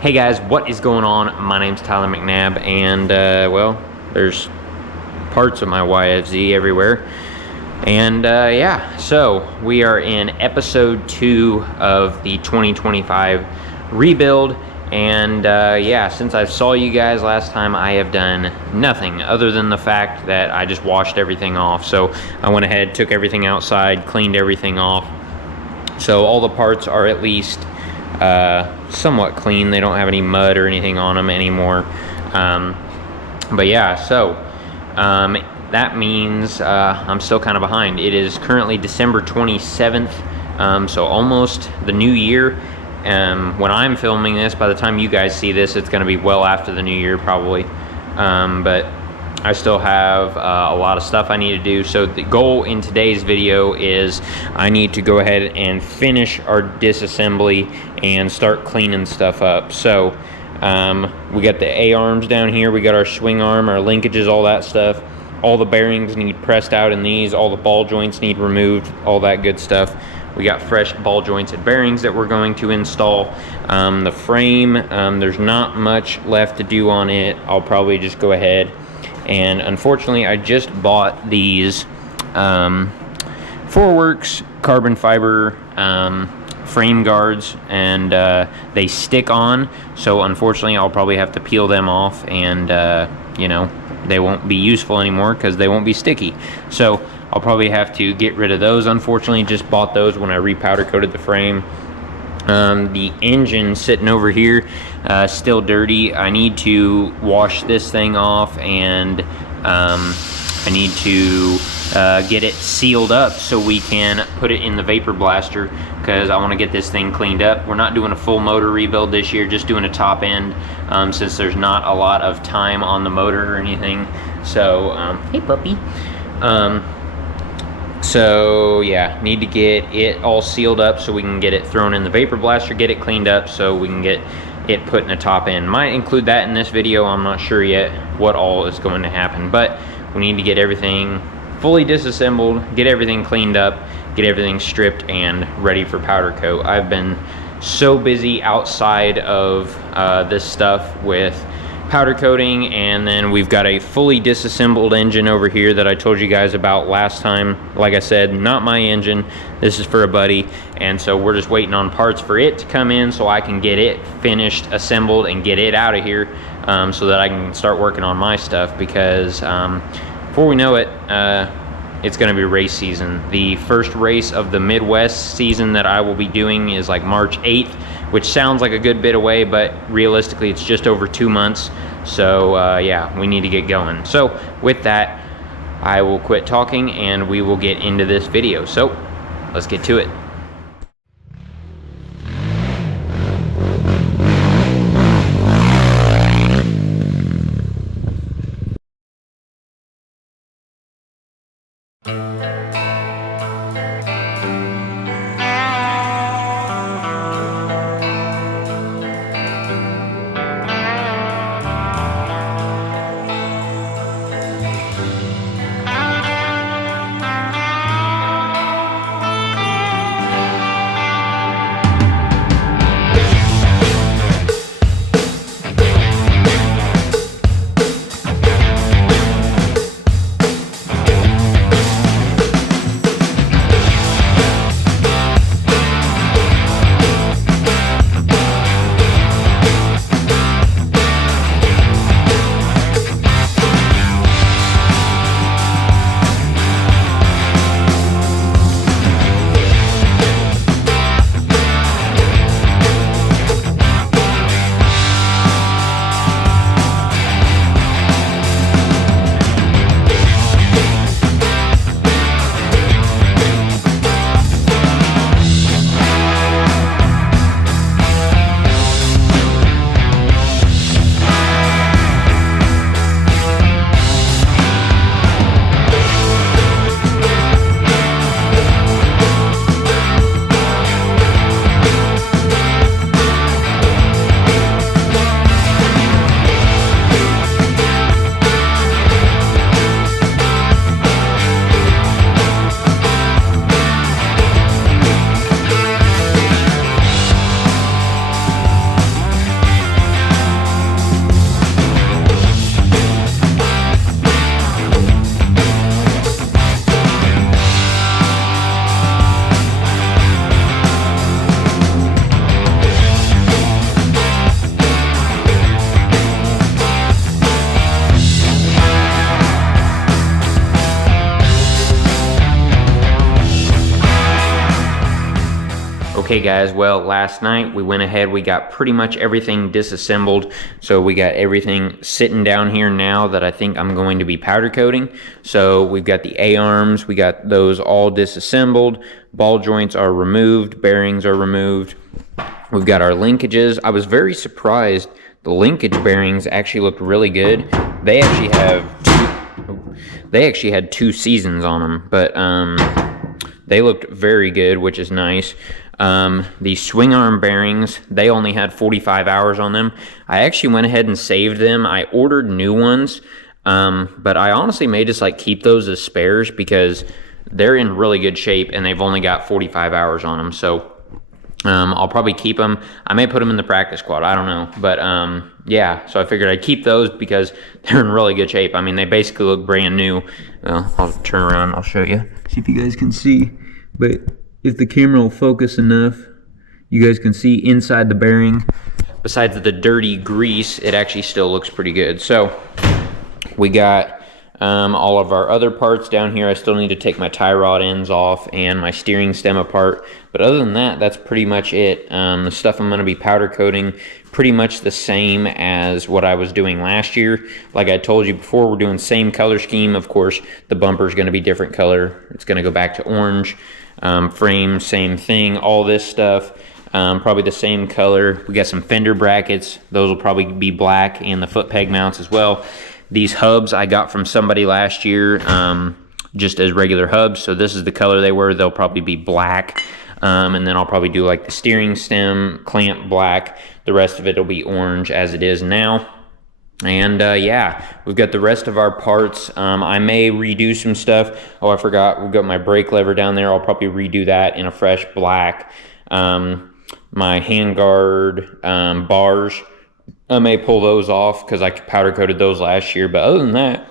Hey guys, what is going on? My name's Tyler McNabb, and well, there's parts of my YFZ everywhere. And yeah, so we are in episode 2 of the 2025 rebuild. And yeah, since I saw you guys last time, I have done nothing other than the fact that I just washed everything off. So I went ahead, took everything outside, cleaned everything off. So all the parts are at least somewhat clean. They don't have any mud or anything on them anymore. But yeah, so that means I'm still kind of behind. It is currently December 27th, so almost the new year. When I'm filming this, by the time you guys see this, it's going to be well after the new year probably. But I still have a lot of stuff I need to do. So the goal in today's video is I need to go ahead and finish our disassembly and start cleaning stuff up. So we got the A-arms down here, we got our swing arm, our linkages, all that stuff. All the bearings need pressed out in these, all the ball joints need removed, all that good stuff. We got fresh ball joints and bearings that we're going to install. The frame, there's not much left to do on it. I'll probably just go ahead and unfortunately I just bought these Forworks carbon fiber frame guards, and they stick on, so unfortunately I'll probably have to peel them off, and you know, they won't be useful anymore because they won't be sticky. So I'll probably have to get rid of those. Unfortunately, just bought those when I repowder coated the frame. The engine sitting over here, still dirty. I need to wash this thing off, and I need to get it sealed up so we can put it in the vapor blaster, because I want to get this thing cleaned up. We're not doing a full motor rebuild this year, just doing a top end, since there's not a lot of time on the motor or anything. So hey puppy. So yeah, need to get it all sealed up so we can get it thrown in the vapor blaster, get it cleaned up so we can get it put in a top end. Might include that in this video, I'm not sure yet what all is going to happen, but we need to get everything fully disassembled, get everything cleaned up, get everything stripped and ready for powder coat. I've been so busy outside of this stuff with powder coating, and then we've got a fully disassembled engine over here that I told you guys about last time. Like I said, not my engine, this is for a buddy, and so we're just waiting on parts for it to come in so I can get it finished, assembled, and get it out of here, so that I can start working on my stuff, because before we know it, it's going to be race season. The first race of the Midwest season that I will be doing is like March 8th, which sounds like a good bit away, but realistically it's just over 2 months. So yeah, we need to get going. So with that, I will quit talking and we will get into this video. So let's get to it. Okay guys, well last night we went ahead, we got pretty much everything disassembled. So we got everything sitting down here now that I think I'm going to be powder coating. So we've got the A-arms, we got those all disassembled. Ball joints are removed, bearings are removed. We've got our linkages. I was very surprised the linkage bearings actually looked really good. They actually had two seasons on them, but they looked very good, which is nice. The swing arm bearings, they only had 45 hours on them. I actually went ahead and saved them. I ordered new ones, but I honestly may just like keep those as spares because they're in really good shape and they've only got 45 hours on them. So I'll probably keep them. I may put them in the practice squad, I don't know. But yeah, so I figured I'd keep those because they're in really good shape. I mean, they basically look brand new. I'll turn around, I'll show you. See if you guys can see. But if the camera will focus enough, you guys can see inside the bearing. Besides the dirty grease, it actually still looks pretty good. So we got all of our other parts down here. I still need to take my tie rod ends off and my steering stem apart. But other than that, that's pretty much it. The stuff I'm going to be powder coating, pretty much the same as what I was doing last year. Like I told you before, we're doing same color scheme. Of course, the bumper is going to be different color. It's going to go back to orange. Frame, same thing. All this stuff, probably the same color. We got some fender brackets. Those will probably be black, and the foot peg mounts as well. These hubs I got from somebody last year, just as regular hubs. So this is the color they were. They'll probably be black. And then I'll probably do like the steering stem clamp black. The rest of it will be orange as it is now. And yeah, we've got the rest of our parts. I may redo some stuff. Oh, I forgot, we've got my brake lever down there. I'll probably redo that in a fresh black. My handguard bars, I may pull those off because I powder coated those last year. But other than that,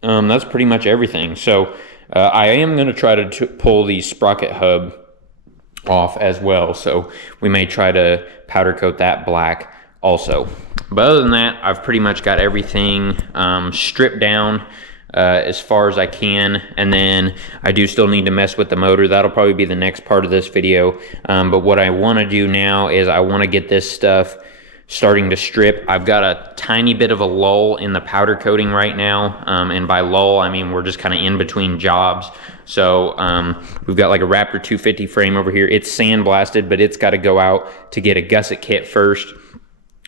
that's pretty much everything. So I am going to try to pull the sprocket hub off as well. So we may try to powder coat that black also. But other than that, I've pretty much got everything stripped down as far as I can. And then I do still need to mess with the motor. That'll probably be the next part of this video. But what I want to do now is I want to get this stuff starting to strip. I've got a tiny bit of a lull in the powder coating right now. And by lull, I mean we're just kind of in between jobs. So we've got like a Raptor 250 frame over here. It's sandblasted, but it's got to go out to get a gusset kit first.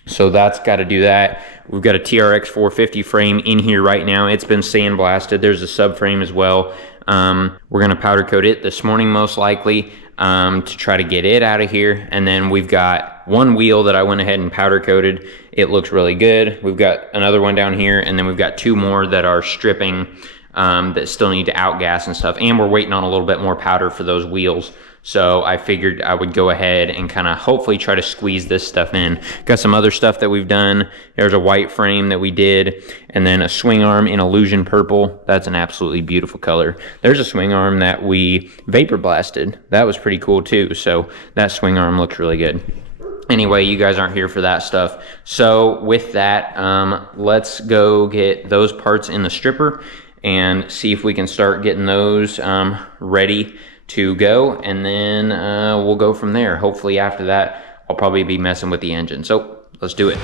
So that's got to do that. We've got a TRX 450 frame in here right now. It's been sandblasted. There's a subframe as well. We're going to powder coat it this morning most likely to try to get it out of here. And then we've got one wheel that I went ahead and powder coated. It looks really good. We've got another one down here, and then we've got two more that are stripping that still need to outgas and stuff. And we're waiting on a little bit more powder for those wheels. So I figured I would go ahead and kind of hopefully try to squeeze this stuff in. Got some other stuff that we've done. There's a white frame that we did, and then a swing arm in illusion purple. That's an absolutely beautiful color. There's a swing arm that we vapor blasted. That was pretty cool too. So that swing arm looks really good. Anyway, you guys aren't here for that stuff. So with that, let's go get those parts in the stripper and see if we can start getting those ready to go, and then we'll go from there. Hopefully after that, I'll probably be messing with the engine. So let's do it.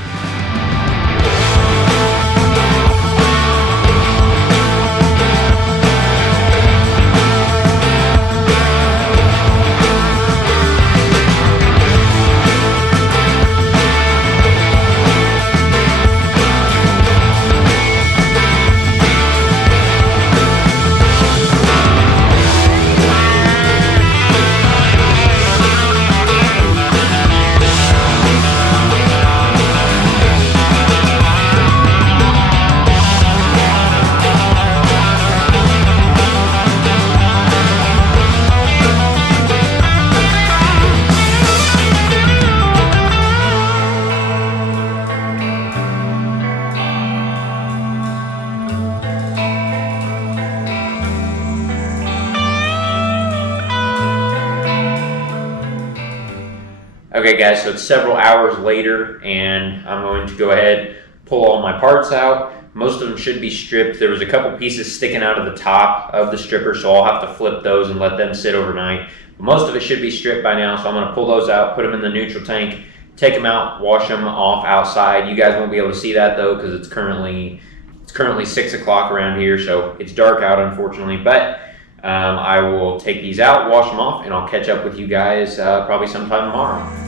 Okay guys, so it's several hours later and I'm going to go ahead, pull all my parts out. Most of them should be stripped. There was a couple pieces sticking out of the top of the stripper, so I'll have to flip those and let them sit overnight. Most of it should be stripped by now, so I'm going to pull those out, put them in the neutral tank, take them out, wash them off outside. You guys won't be able to see that though, because it's currently 6 o'clock around here, so it's dark out unfortunately. But I will take these out, wash them off, and I'll catch up with you guys probably sometime tomorrow.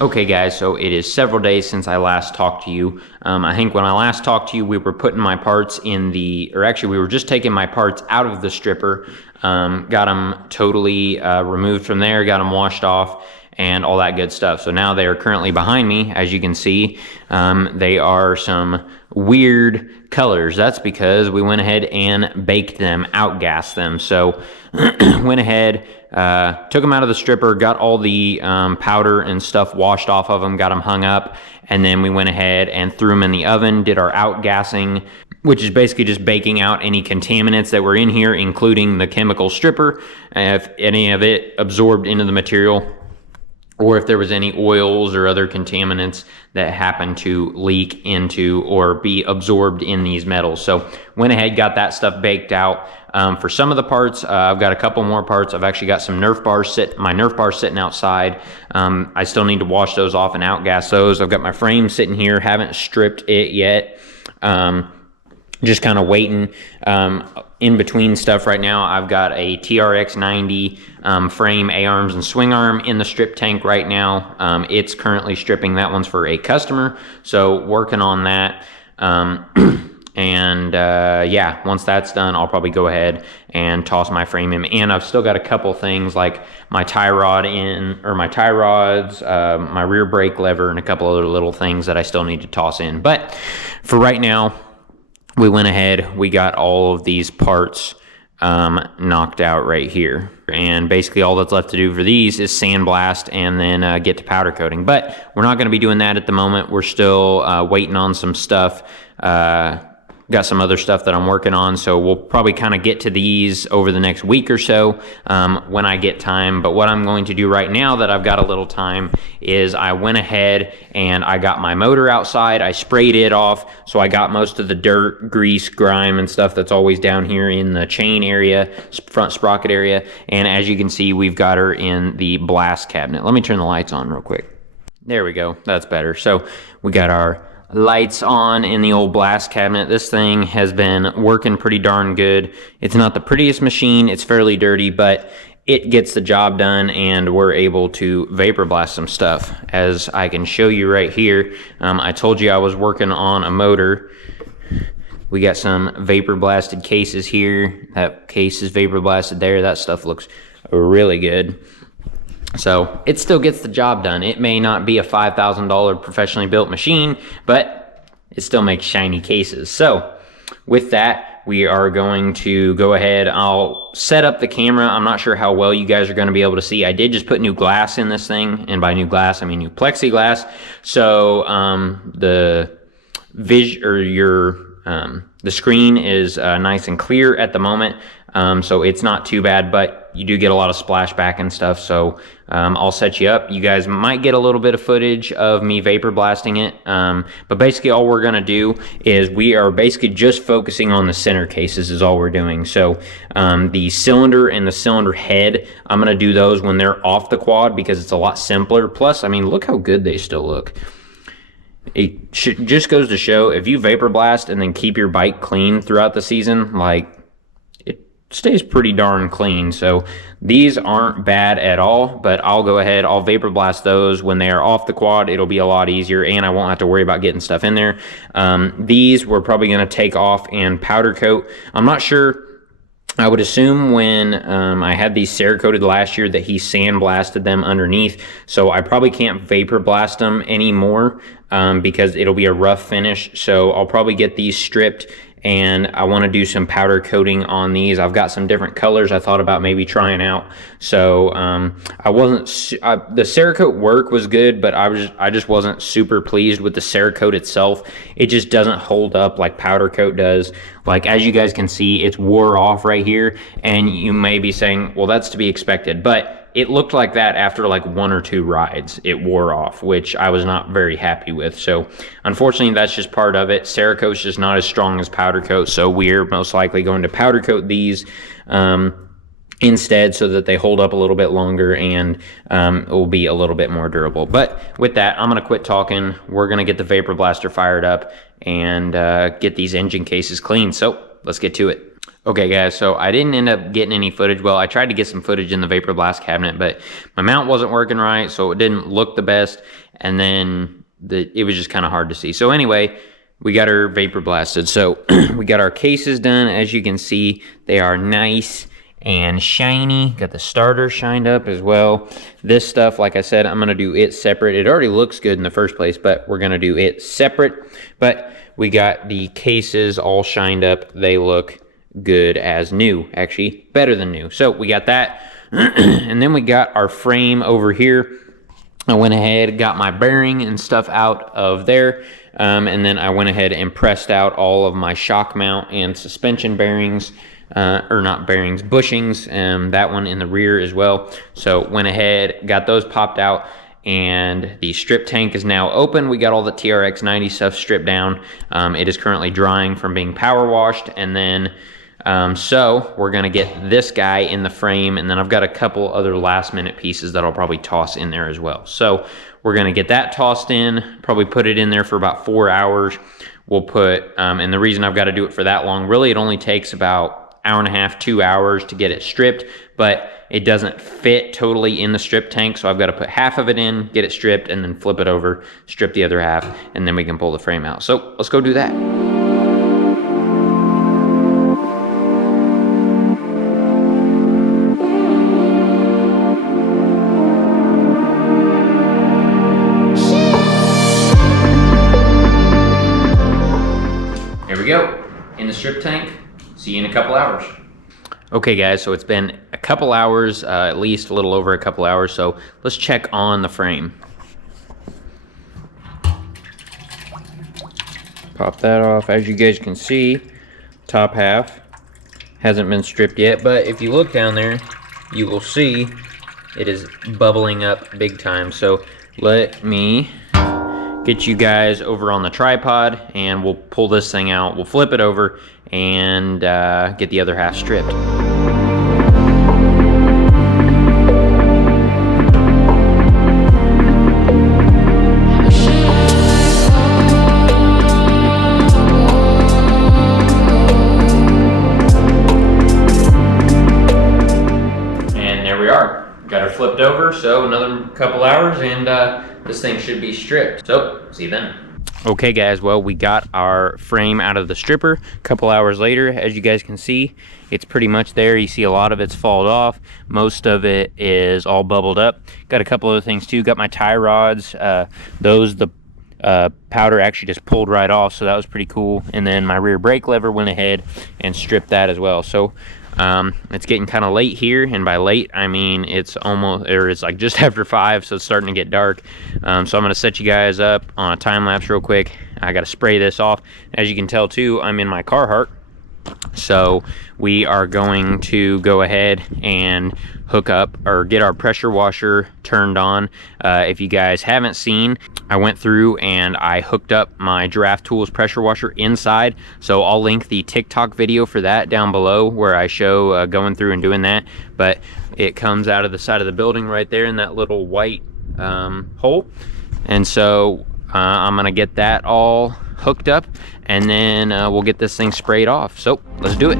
Okay guys, so it is several days since I last talked to you. I think when I last talked to you, we were putting my parts in we were just taking my parts out of the stripper, got them totally removed from there, got them washed off, and all that good stuff. So now they are currently behind me, as you can see. They are some weird colors. That's because we went ahead and baked them, outgassed them. So went ahead, took them out of the stripper, got all the powder and stuff washed off of them, got them hung up, and then we went ahead and threw them in the oven, did our outgassing, which is basically just baking out any contaminants that were in here, including the chemical stripper, if any of it absorbed into the material, or if there was any oils or other contaminants that happened to leak into or be absorbed in these metals. So went ahead, got that stuff baked out. For some of the parts, I've got a couple more parts. I've actually got some Nerf bars my Nerf bars sitting outside. I still need to wash those off and outgas those. I've got my frame sitting here, haven't stripped it yet. Just kind of waiting. In between stuff right now, I've got a TRX 90 frame, A-arms, and swing arm in the strip tank right now. It's currently stripping. That one's for a customer, so working on that. Yeah, once that's done, I'll probably go ahead and toss my frame in. And I've still got a couple things like my tie rods, my rear brake lever, and a couple other little things that I still need to toss in. But for right now, we went ahead, we got all of these parts knocked out right here. And basically all that's left to do for these is sandblast and then get to powder coating. But we're not going to be doing that at the moment. We're still waiting on some stuff. Got some other stuff that I'm working on, so we'll probably kind of get to these over the next week or so when I get time. But what I'm going to do right now that I've got a little time is I went ahead and I got my motor outside. I sprayed it off, so I got most of the dirt, grease, grime, and stuff that's always down here in the chain area, front sprocket area. And as you can see, we've got her in the blast cabinet. Let me turn the lights on real quick. There we go, that's better. So we got our lights on in the old blast cabinet. This thing has been working pretty darn good. It's not the prettiest machine, it's fairly dirty, but it gets the job done, and we're able to vapor blast some stuff, as I can show you right here. I told you I was working on a motor. We got some vapor blasted cases here. That case is vapor blasted there. That stuff looks really good. So it still gets the job done. It may not be a $5,000 professionally built machine, but it still makes shiny cases. So with that, we are going to go ahead. I'll set up the camera. I'm not sure how well you guys are going to be able to see. I did just put new glass in this thing, and by new glass I mean new plexiglass. So the screen is nice and clear at the moment. So it's not too bad, but you do get a lot of splashback and stuff. So I'll set you up. You guys might get a little bit of footage of me vapor blasting it. But basically all we're going to do is we are basically just focusing on the center cases is all we're doing. So the cylinder and the cylinder head, I'm going to do those when they're off the quad because it's a lot simpler. Plus, I mean, look how good they still look. It just goes to show, if you vapor blast and then keep your bike clean throughout the season, like, stays pretty darn clean. So these aren't bad at all, but I'll go ahead, I'll vapor blast those when they are off the quad. It'll be a lot easier, and I won't have to worry about getting stuff in there. These we're probably going to take off and powder coat. I'm not sure. I would assume when I had these Cerakoted last year that he sandblasted them underneath, so I probably can't vapor blast them anymore because it'll be a rough finish. So I'll probably get these stripped and I want to do some powder coating on these. I've got some different colors I thought about maybe trying out. So I wasn't the Cerakote work was good, but I just wasn't super pleased with the Cerakote itself. It just doesn't hold up like PowderCoat does. Like, as you guys can see, it's wore off right here, and you may be saying, well, that's to be expected, but it looked like that after like 1 or 2 rides. It wore off, which I was not very happy with. So unfortunately, that's just part of it. Cerakote's just not as strong as PowderCoat, so we're most likely going to PowderCoat these instead, so that they hold up a little bit longer, and it will be a little bit more durable. But with that, I'm gonna quit talking. We're gonna get the Vapor Blaster fired up and get these engine cases cleaned. So let's get to it. Okay guys, so I didn't end up getting any footage. Well, I tried to get some footage in the Vapor Blast cabinet, but my mount wasn't working right, so it didn't look the best, and then it was just kind of hard to see. So anyway, we got her Vapor Blasted. So we got our cases done. As you can see, they are nice and shiny. Got the starter shined up as well. This stuff, like I said, I'm gonna do it separate. It already looks good in the first place, but we're gonna do it separate. But we got the cases all shined up. They look good as new, actually better than new. So we got that. And then we got our frame over here. I went ahead, got my bearing and stuff out of there, and then I went ahead and pressed out all of my shock mount and suspension bearings, or not bearings, bushings, and that one in the rear as well. So went ahead, got those popped out, and the strip tank is now open. We got all the TRX 90 stuff stripped down. It is currently drying from being power washed, and then so we're gonna get this guy in the frame, and then I've got a couple other last minute pieces that I'll probably toss in there as well. So we're gonna get that tossed in, probably put it in there for about 4 hours. We'll put, and the reason I've got to do it for that long, really it only takes about 1.5 hours, 2 hours to get it stripped, but it doesn't fit totally in the strip tank, so I've got to put half of it in, get it stripped, and then flip it over, strip the other half, and then we can pull the frame out. So let's go do that. Here we go, in the strip tank. See you in a couple hours. Okay guys, so it's been a couple hours, at least a little over a couple hours, so let's check on the frame. Pop that off. As you guys can see, top half hasn't been stripped yet, but if you look down there, you will see it is bubbling up big time. So let me get you guys over on the tripod, and we'll pull this thing out, we'll flip it over, and get the other half stripped. And there we are, got her flipped over, so another couple hours, and this thing should be stripped. So, see you then. Okay guys, well, we got our frame out of the stripper a couple hours later. As you guys can see, it's pretty much there. You see a lot of it's fallen off. Most of it is all bubbled up. Got a couple other things too. Got my tie rods. The powder actually just pulled right off, so that was pretty cool. And then my rear brake lever went ahead and stripped that as well. So it's getting kind of late here, and by late I mean it's like just after 5, so it's starting to get dark. So I'm gonna set you guys up on a time lapse real quick. I gotta spray this off. As you can tell too, I'm in my Carhartt, so we are going to go ahead and hook up or get our pressure washer turned on. If you guys haven't seen, I went through and I hooked up my Giraffe Tools pressure washer inside, so I'll link the TikTok video for that down below where I show going through and doing that. But it comes out of the side of the building right there in that little white hole, and so I'm gonna get that all hooked up, and then we'll get this thing sprayed off. So let's do it.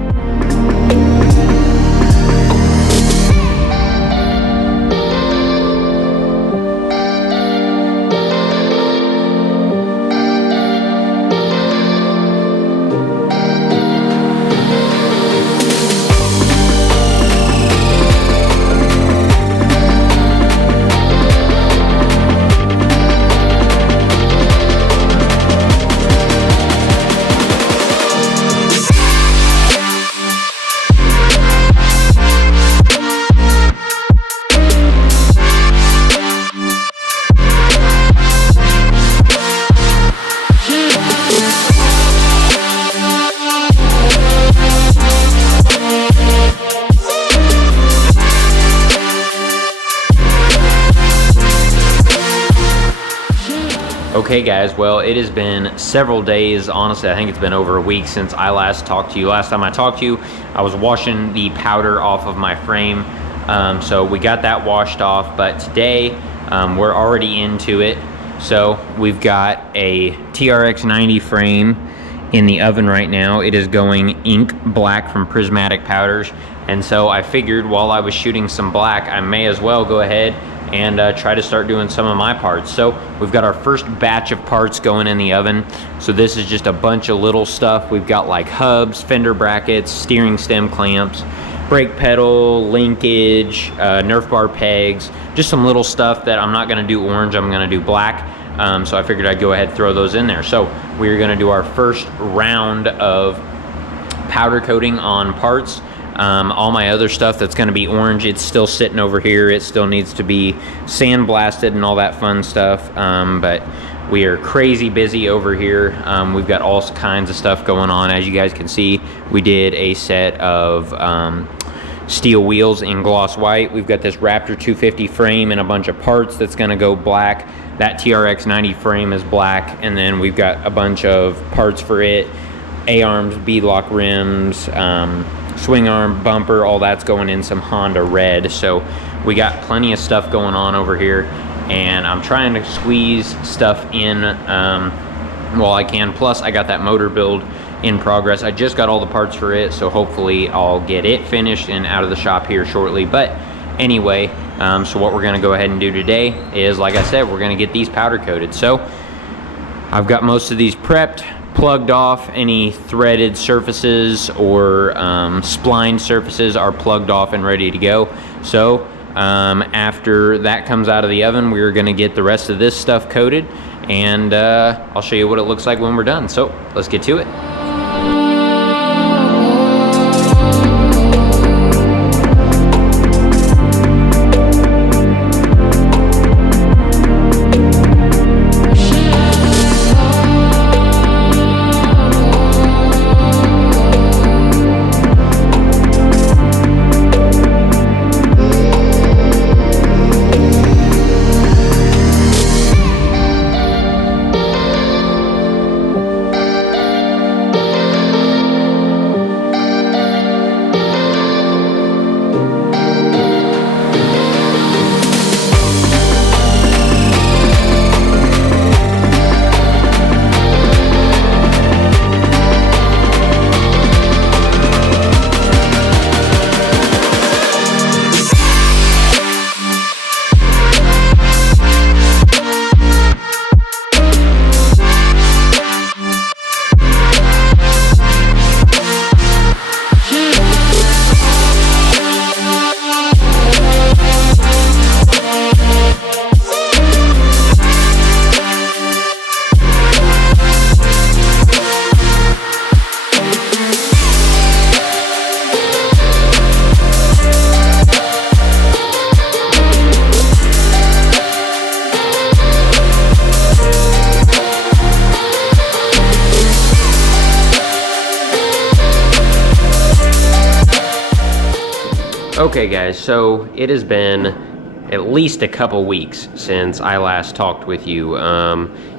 Okay guys, well it has been several days, honestly I think it's been over a week since I last talked to you. Last time I talked to you, I was washing the powder off of my frame, so we got that washed off, but today we're already into it. So we've got a TRX 90 frame in the oven right now. It is going ink black from Prismatic Powders, and so I figured while I was shooting some black, I may as well go ahead and try to start doing some of my parts. So we've got our first batch of parts going in the oven. So this is just a bunch of little stuff. We've got like hubs, fender brackets, steering stem clamps, brake pedal, linkage, Nerf bar pegs, just some little stuff that I'm not gonna do orange, I'm gonna do black. So I figured I'd go ahead and throw those in there. So we're gonna do our first round of powder coating on parts. All my other stuff that's going to be orange, it's still sitting over here. It still needs to be sandblasted and all that fun stuff, but we are crazy busy over here. We've got all kinds of stuff going on. As you guys can see, we did a set of steel wheels in gloss white. We've got this Raptor 250 frame and a bunch of parts that's going to go black. That TRX 90 frame is black, and then we've got a bunch of parts for it, A-arms, beadlock rims, swing arm, bumper, all that's going in some Honda red. So we got plenty of stuff going on over here, and I'm trying to squeeze stuff in while I can. Plus I got that motor build in progress. I just got all the parts for it, so hopefully I'll get it finished and out of the shop here shortly. But anyway, so what we're gonna go ahead and do today is, like I said, we're gonna get these powder coated. So I've got most of these prepped, plugged off. Any threaded surfaces or splined surfaces are plugged off and ready to go. So after that comes out of the oven, we're going to get the rest of this stuff coated, and I'll show you what it looks like when we're done. So let's get to it. Okay guys, so it has been at least a couple weeks since I last talked with you.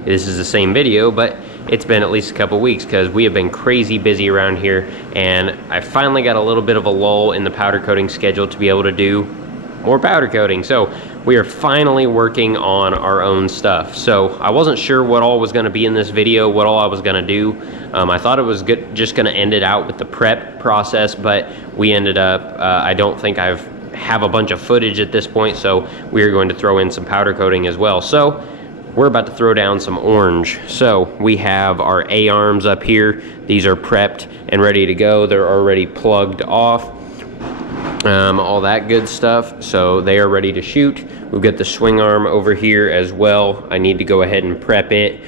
This is the same video, but it's been at least a couple weeks because we have been crazy busy around here, and I finally got a little bit of a lull in the powder coating schedule to be able to do more powder coating. So we are finally working on our own stuff. So I wasn't sure what all was going to be in this video, what all I was going to do. I thought it was just going to end it out with the prep process, but we ended up, I don't think I have a bunch of footage at this point, so we are going to throw in some powder coating as well. So we're about to throw down some orange. So we have our A-arms up here. These are prepped and ready to go. They're already plugged off. All that good stuff, so they are ready to shoot. We've got the swing arm over here as well. I need to go ahead and prep it.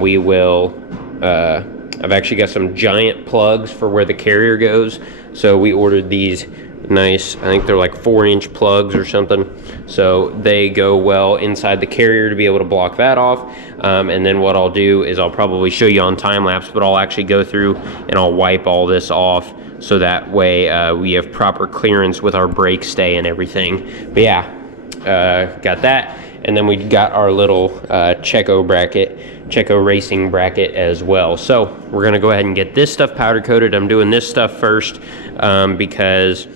We will, I've actually got some giant plugs for where the carrier goes, so we ordered these nice, I think they're like 4-inch plugs or something, so they go well inside the carrier to be able to block that off. And then what I'll do is I'll probably show you on time lapse, but I'll actually go through and I'll wipe all this off, so that way we have proper clearance with our brake stay and everything. But yeah, got that. and then we got our little Checo racing bracket as well. So we're gonna go ahead and get this stuff powder coated. I'm doing this stuff first because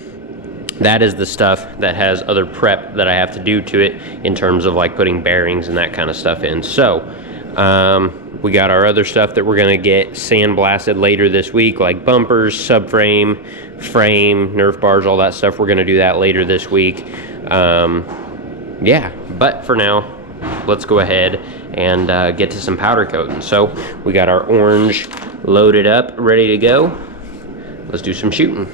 that is the stuff that has other prep that I have to do to it in terms of like putting bearings and that kind of stuff in. So we got our other stuff that we're gonna get sandblasted later this week, like bumpers, subframe, frame, Nerf bars, all that stuff. We're gonna do that later this week. Yeah, but for now, let's go ahead and get to some powder coating. So we got our orange loaded up, ready to go. Let's do some shooting.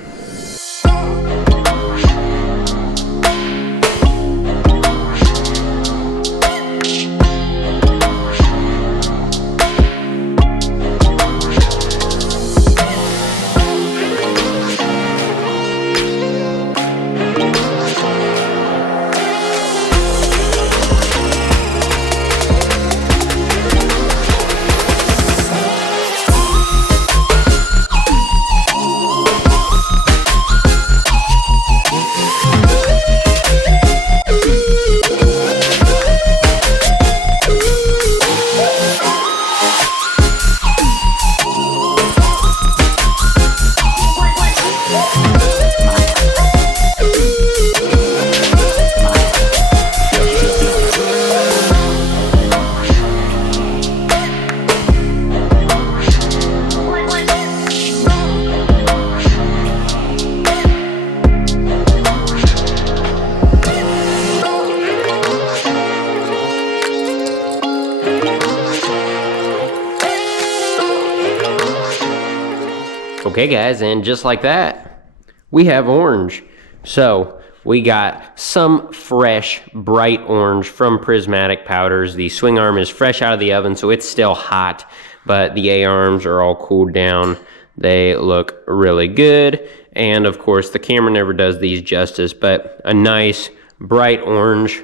Okay guys, and just like that, we have orange. So we got some fresh, bright orange from Prismatic Powders. The swing arm is fresh out of the oven, so it's still hot, but the A-arms are all cooled down. They look really good. And of course, the camera never does these justice, but a nice, bright orange.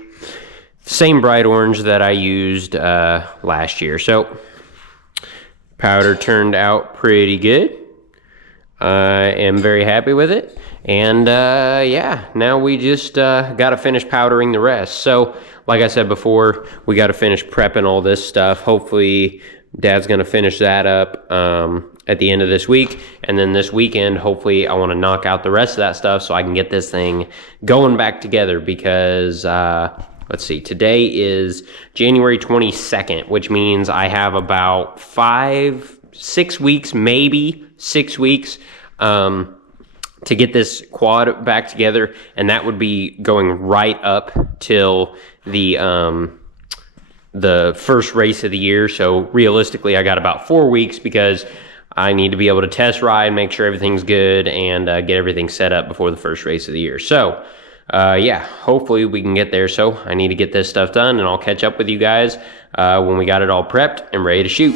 Same bright orange that I used last year. So powder turned out pretty good. I am very happy with it, and yeah, now we just got to finish powdering the rest. So like I said before, we got to finish prepping all this stuff. Hopefully Dad's gonna finish that up at the end of this week, and then this weekend hopefully I want to knock out the rest of that stuff so I can get this thing going back together, because let's see, today is January 22nd, which means I have about 6 weeks, maybe 6 weeks to get this quad back together, and that would be going right up till the first race of the year. So realistically, I got about 4 weeks, because I need to be able to test ride, make sure everything's good, and get everything set up before the first race of the year. So yeah, hopefully we can get there. So I need to get this stuff done, and I'll catch up with you guys when we got it all prepped and ready to shoot.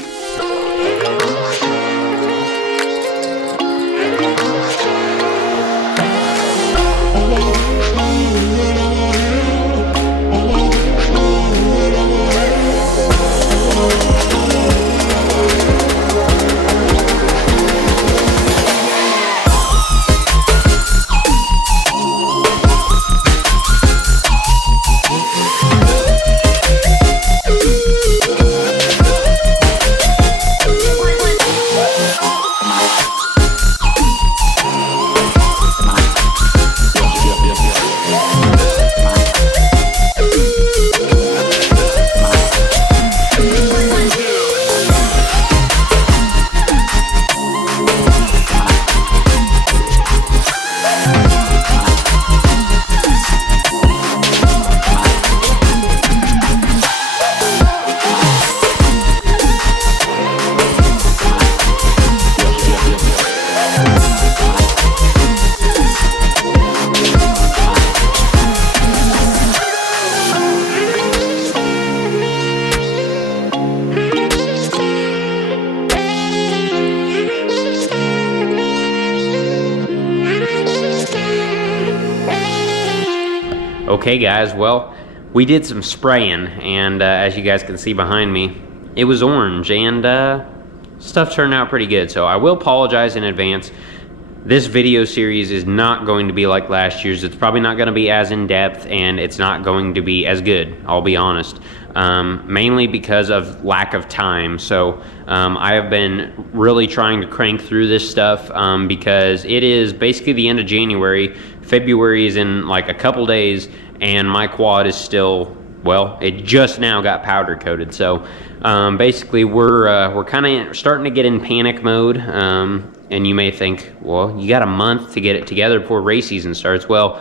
Okay guys, well, we did some spraying, and as you guys can see behind me, it was orange, and stuff turned out pretty good. So I will apologize in advance. this video series is not going to be like last year's. It's probably not going to be as in-depth, and it's not going to be as good, I'll be honest. Mainly because of lack of time. So I have been really trying to crank through this stuff because it is basically the end of January. February is in like a couple days, and my quad is still, well, it just now got powder coated. So basically we're kind of starting to get in panic mode. And you may think, well, you got a month to get it together before race season starts. Well,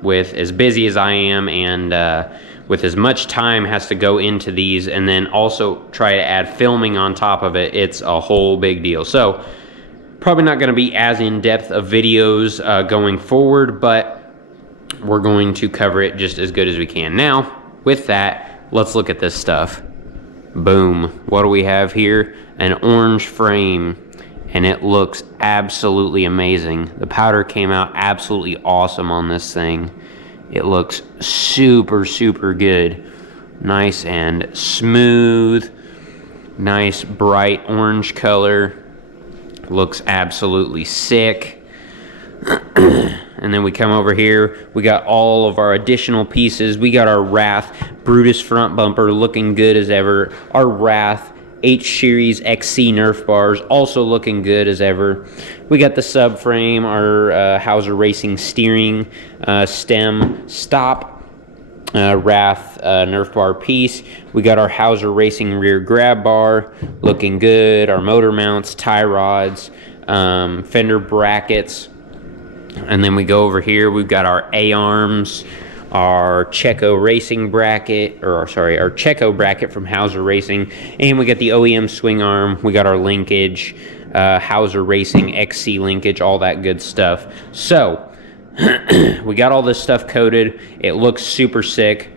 with as busy as I am, and with as much time has to go into these, and then also try to add filming on top of it, it's a whole big deal. So probably not going to be as in-depth of videos going forward, but we're going to cover it just as good as we can. Now, with that, let's look at this stuff. Boom. What do we have here? An orange frame, and it looks absolutely amazing. The powder came out absolutely awesome on this thing. It looks super, super good. Nice and smooth. Nice bright orange color. Looks absolutely sick. And then we come over here. We got all of our additional pieces. We got our Wrath Brutus front bumper looking good as ever. Our Wrath H-Series XC Nerf bars also looking good as ever. We got the subframe, our Hauser Racing steering stem stop, Wrath Nerf bar piece. We got our Hauser Racing rear grab bar looking good. Our motor mounts, tie rods, fender brackets. And then we go over here, we've got our A-arms, our Checo Racing bracket, or sorry, our Checo bracket from Hauser Racing, and we got the OEM swing arm. We got our linkage, Hauser Racing XC linkage, all that good stuff. So we got all this stuff coated. It looks super sick.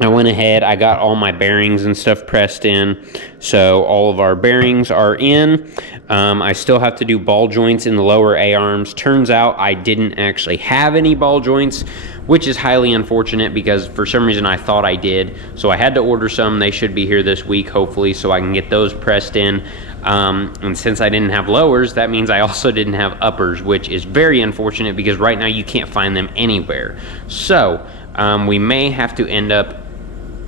I went ahead, I got all my bearings and stuff pressed in, so all of our bearings are in. I still have to do ball joints in the lower A-arms. Turns out I didn't actually have any ball joints, which is highly unfortunate because for some reason I thought I did. So I had to order some. They should be here this week, hopefully, so I can get those pressed in. And since I didn't have lowers, that means I also didn't have uppers, which is very unfortunate because right now you can't find them anywhere. So we may have to end up,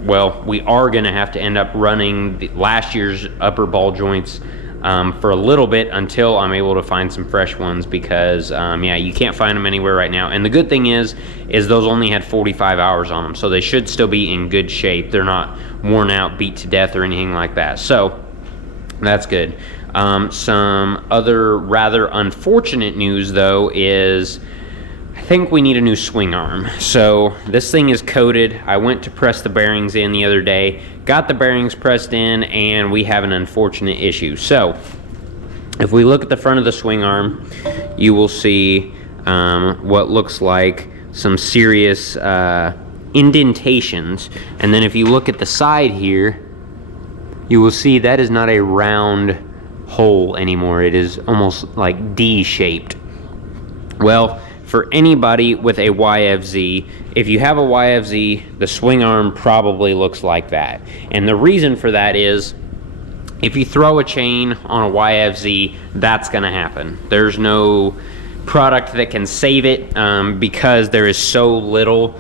well, we are going to have to end up running last year's upper ball joints for a little bit until I'm able to find some fresh ones because, yeah, you can't find them anywhere right now. And the good thing is those only had 45 hours on them, so they should still be in good shape. They're not worn out, beat to death, or anything like that. So that's good. Some other rather unfortunate news, though, is I think we need a new swing arm. So this thing is coated. I went to press the bearings in the other day, got the bearings pressed in, and we have an unfortunate issue. So if we look at the front of the swing arm, you will see what looks like some serious indentations. And then if you look at the side here, you will see that is not a round hole anymore. It is almost like D-shaped. Well, for anybody with a YFZ, if you have a YFZ, the swing arm probably looks like that. And the reason for that is if you throw a chain on a YFZ, that's going to happen. There's no product that can save it because there is so little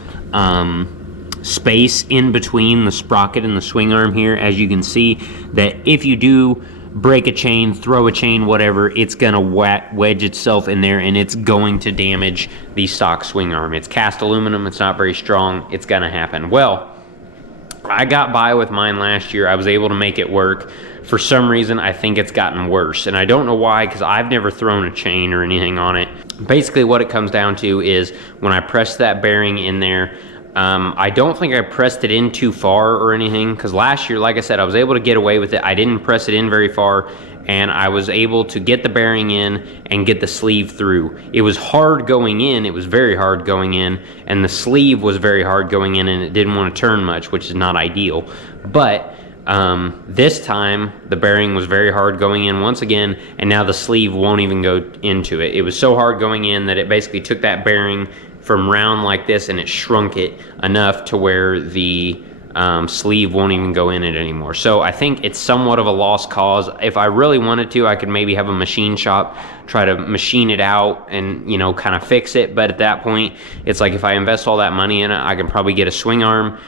space in between the sprocket and the swing arm here, as you can see, that if you do break a chain, throw a chain, whatever, it's gonna wedge itself in there and it's going to damage the stock swing arm. It's cast aluminum, it's not very strong, it's gonna happen. Well, I got by with mine last year. I was able to make it work. For some reason, I think it's gotten worse, and I don't know why, because I've never thrown a chain or anything on it. Basically what it comes down to is when I press that bearing in there, I don't think I pressed it in too far or anything, because last year, like I said, I was able to get away with it. I didn't press it in very far, and I was able to get the bearing in and get the sleeve through. It was hard going in, it was very hard going in, and the sleeve was very hard going in, and it didn't want to turn much, which is not ideal. But this time, the bearing was very hard going in once again, and now the sleeve won't even go into it. It was so hard going in that it basically took that bearing from round like this and it shrunk it enough to where the sleeve won't even go in it anymore. So I think it's somewhat of a lost cause. If I really wanted to, I could maybe have a machine shop try to machine it out and, you know, kind of fix it. But at that point, it's like if I invest all that money in it, I can probably get a swing arm.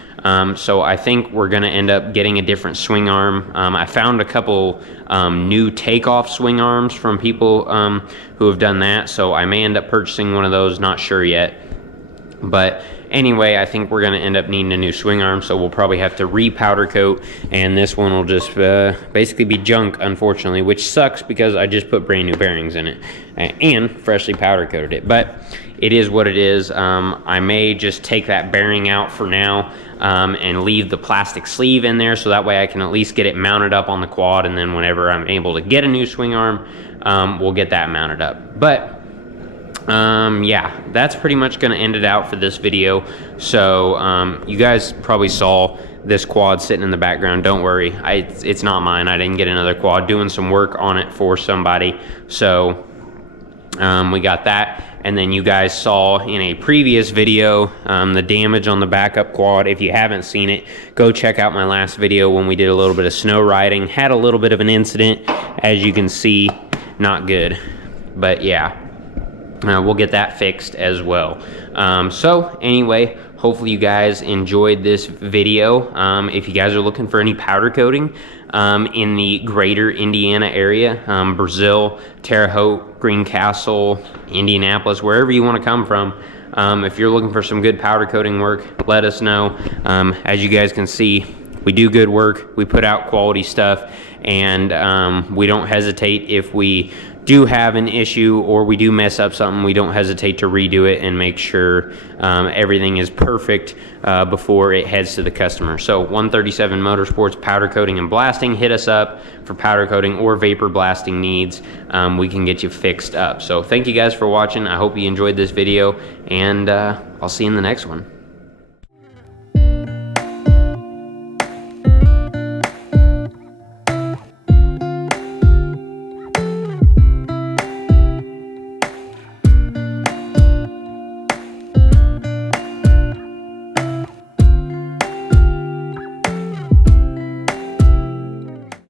So I think we're going to end up getting a different swing arm. I found a couple new takeoff swing arms from people who have done that. So I may end up purchasing one of those, not sure yet. But anyway, I think we're going to end up needing a new swing arm, so we'll probably have to re-powder coat, and this one will just basically be junk, unfortunately, which sucks because I just put brand new bearings in it and freshly powder coated it. But it is what it is. I may just take that bearing out for now and leave the plastic sleeve in there, so that way I can at least get it mounted up on the quad, and then whenever I'm able to get a new swing arm, we'll get that mounted up. But yeah, that's pretty much going to end it out for this video. So you guys probably saw this quad sitting in the background. Don't worry, it's not mine. I didn't get another quad, doing some work on it for somebody. So we got that. And then you guys saw in a previous video the damage on the backup quad. If you haven't seen it, go check out my last video when we did a little bit of snow riding. Had a little bit of an incident, as you can see. Not good, but yeah. We'll get that fixed as well. So anyway, hopefully you guys enjoyed this video. If you guys are looking for any powder coating in the greater Indiana area, Brazil, Terre Haute, Greencastle, Indianapolis, wherever you want to come from, if you're looking for some good powder coating work, let us know. As you guys can see, we do good work, we put out quality stuff, and we don't hesitate if we do have an issue or we do mess up something, we don't hesitate to redo it and make sure everything is perfect before it heads to the customer. So 137 Motorsports Powder Coating and Blasting, hit us up for powder coating or vapor blasting needs. We can get you fixed up. So thank you guys for watching. I hope you enjoyed this video, and I'll see you in the next one.